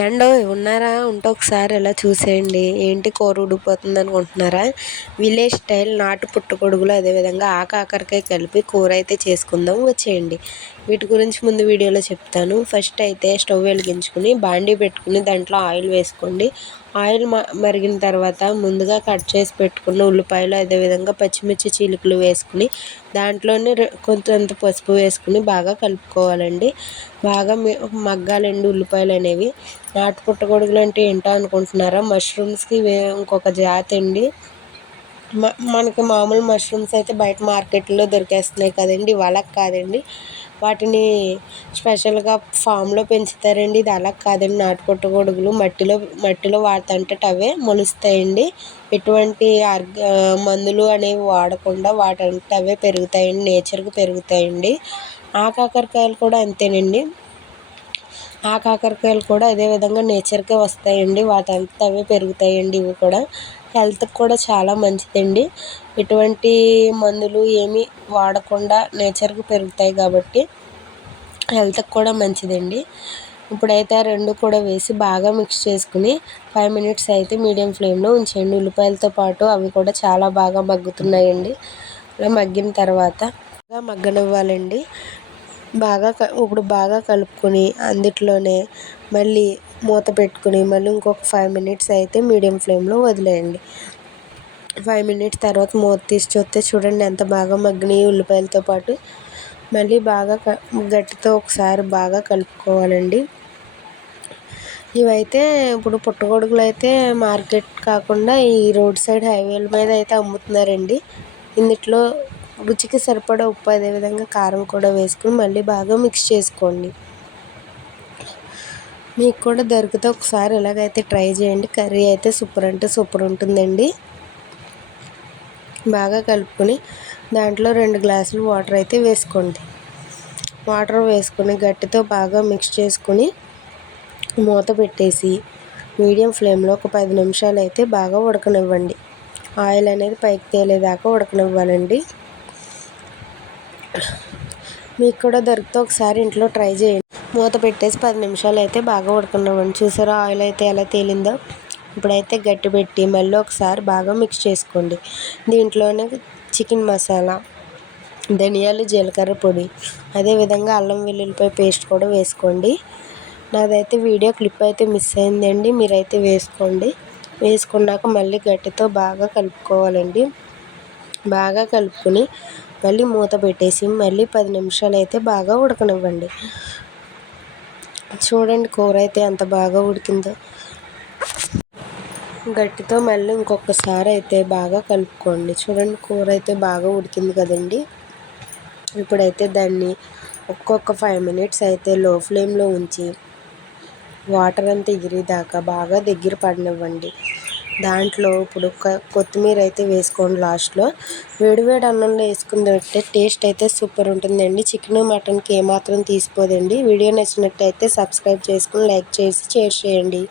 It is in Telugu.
ఏండో ఉన్నారా? ఉంటే ఒకసారి ఇలా చూసేయండి. ఏంటి కూర ఉడికిపోతుంది అనుకుంటున్నారా? విలేజ్ స్టైల్ నాటు పుట్టగొడుగులు అదేవిధంగా కాకరకాయ కలిపి కూర అయితే చేసుకుందాం, వచ్చేయండి. వీటి గురించి ముందు వీడియోలో చెప్తాను. ఫస్ట్ అయితే స్టవ్ వెలిగించుకుని బాండీ పెట్టుకుని దాంట్లో ఆయిల్ వేసుకోండి. ఆయిల్ మరిగిన తర్వాత ముందుగా కట్ చేసి పెట్టుకున్న ఉల్లిపాయలు అదేవిధంగా పచ్చిమిర్చి చీలికలు వేసుకుని దాంట్లోనే కొంచెంత పసుపు వేసుకుని బాగా కలుపుకోవాలండి. బాగా మగ్గాలండి ఉల్లిపాయలు అనేవి. నాటు పుట్టగొడుగులు అంటే ఏంటో అనుకుంటున్నారా? మష్రూమ్స్కి ఇంకొక జాతి అండి. మనకి మామూలు మష్రూమ్స్ అయితే బయట మార్కెట్లో దొరికేస్తున్నాయి కదండి, ఇవి అలా కాదండి. వాటిని స్పెషల్గా ఫామ్లో పెంచుతారండి. ఇది అలా కాదండి. నాటు పుట్టగొడుగులు మట్టిలో వాడుతుంటే అవే మొలుస్తాయండి. ఎటువంటి మందులు అనేవి వాడకుండా వాటంటే అవే పెరుగుతాయండి, నేచర్గా పెరుగుతాయండి. కాకరకాయలు కూడా అంతేనండి. కాకరకాయలు కూడా అదే విధంగా నేచర్గా వస్తాయండి, వాటంతా అవే పెరుగుతాయండి. ఇవి కూడా హెల్త్కి కూడా చాలా మంచిదండి. ఎటువంటి మందులు ఏమీ వాడకుండా నేచర్గా పెరుగుతాయి కాబట్టి హెల్త్కి కూడా మంచిదండి. ఇప్పుడైతే ఆ రెండు కూడా వేసి బాగా మిక్స్ చేసుకుని 5 మినిట్స్ అయితే మీడియం ఫ్లేమ్లో ఉంచండి. ఉల్లిపాయలతో పాటు అవి కూడా చాలా బాగా మగ్గుతున్నాయండి. ఇలా మగ్గిన తర్వాత మగ్గనివ్వాలండి. ఇప్పుడు బాగా కలుపుకొని అందుట్లోనే మళ్ళీ మూత పెట్టుకుని మళ్ళీ ఇంకొక 5 మినిట్స్ అయితే మీడియం ఫ్లేమ్లో వదిలేయండి. 5 మినిట్స్ తర్వాత మూత తీసి చూస్తే చూడండి ఎంత బాగా మగ్గినాయి ఉల్లిపాయలతో పాటు. మళ్ళీ బాగా గట్టితో ఒకసారి బాగా కలుపుకోవాలండి. ఇవైతే ఇప్పుడు పుట్టగొడుగులు అయితే మార్కెట్ కాకుండా ఈ రోడ్ సైడ్ హైవేల మీద అయితే అమ్ముతున్నారండి. ఇందులో రుచికి సరిపడా ఉప్పు అదేవిధంగా కారం కూడా వేసుకుని మళ్ళీ బాగా మిక్స్ చేసుకోండి. మీకు కూడా దొరికితే ఒకసారి ఇలాగైతే ట్రై చేయండి. కర్రీ అయితే సూపర్ అంటే సూపర్ ఉంటుందండి. బాగా కలుపుకొని దాంట్లో 2 గ్లాసులు వాటర్ అయితే వేసుకోండి. వాటర్ వేసుకొని గట్టితో బాగా మిక్స్ చేసుకుని మూత పెట్టేసి మీడియం ఫ్లేమ్లో ఒక 10 నిమిషాలు అయితే బాగా ఉడకనివ్వండి. ఆయిల్ అనేది పైకి తేలేదాకా ఉడకనివ్వాలండి. మీకు కూడా దొరికితే ఒకసారి ఇంట్లో ట్రై చేయండి. మూత పెట్టేసి 10 నిమిషాలు అయితే బాగా ఉడకనివ్వండి. చూసారా ఆయిల్ అయితే ఎలా తేలిందో? ఇప్పుడైతే గట్టి పెట్టి మళ్ళీ ఒకసారి బాగా మిక్స్ చేసుకోండి. దీంట్లోనే చికెన్ మసాలా, ధనియాలు, జీలకర్ర పొడి అదేవిధంగా అల్లం వెల్లుల్లిపాయ పేస్ట్ కూడా వేసుకోండి. నాదైతే వీడియో క్లిప్ అయితే మిస్ అయిందండి, మీరైతే వేసుకోండి. వేసుకున్నాక మళ్ళీ గట్టితో బాగా కలుపుకోవాలండి. బాగా కలుపుకొని మళ్ళీ మూత పెట్టేసి మళ్ళీ 10 నిమిషాలు అయితే బాగా ఉడకనివ్వండి. చూడండి కూర అయితే ఎంత బాగా ఉడికిందో. గట్టితో మళ్ళీ ఇంకొకసారి అయితే బాగా కలుపుకోండి. చూడండి కూర అయితే బాగా ఉడికింది కదండి. ఇప్పుడైతే దాన్ని ఒక్కొక్క 5 మినిట్స్ అయితే లో ఫ్లేమ్లో ఉంచి వాటర్ అంతా ఎగిరేదాకా బాగా దగ్గర పడనివ్వండి. దాంట్లో ఇప్పుడు కొత్తిమీర అయితే వేసుకోండి లాస్ట్లో. వేడివేడి అన్నంలో వేసుకుని తింటే టేస్ట్ అయితే సూపర్ ఉంటుందండి. చికెన్ మటన్కి ఏమాత్రం తీసిపోదండి. వీడియో నచ్చినట్టయితే సబ్స్క్రైబ్ చేసుకుని లైక్ చేసి షేర్ చేయండి.